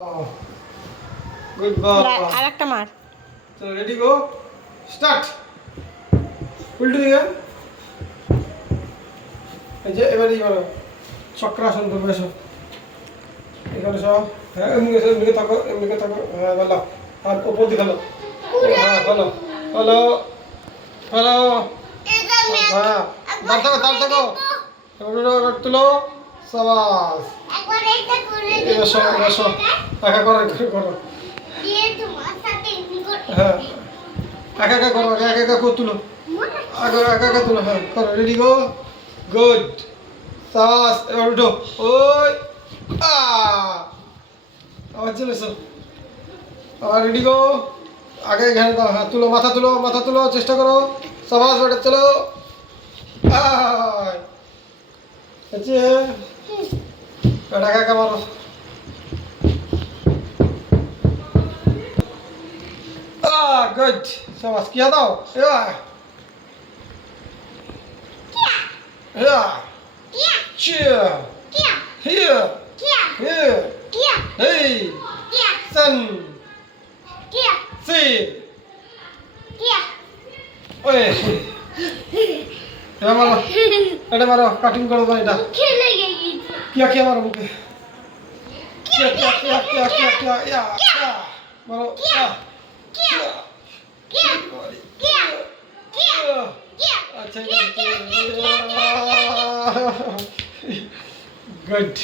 Good boy আর একটা মার। চলো রেডি গো স্টার্ট উল্টো দিকে এই যে এবার এই করো চক্রাসন করবে এসো এখানে সব হ্যাঁ এমনিকে থাকো হ্যাঁ ভালো আর উপর দিকে হলো হ্যাঁ হলো হলো হলো হ্যাঁ দাঁড় থাকো এবার তুলো সাবাস এসো একা করো করো হ্যাঁ একা করো একা তুলো একা তুলো হ্যাঁ করো রেডি গো গুড সাবাস এবার উঠো ওই আবার চলে এসো আবার রেডি গো আগে এখানে দাও হ্যাঁ তুলো মাথা তুলো চেষ্টা করো সাবাস বেটা চলো আছে বেটা একা মারো গুড সাবাস কিয়া দাও Cheer. Here. Here. Hey. Sun. See. ওই এটা মারো কাটিং করো এটা কিয়া মারো মুখে কিয়া মারো আচ্ছা গুড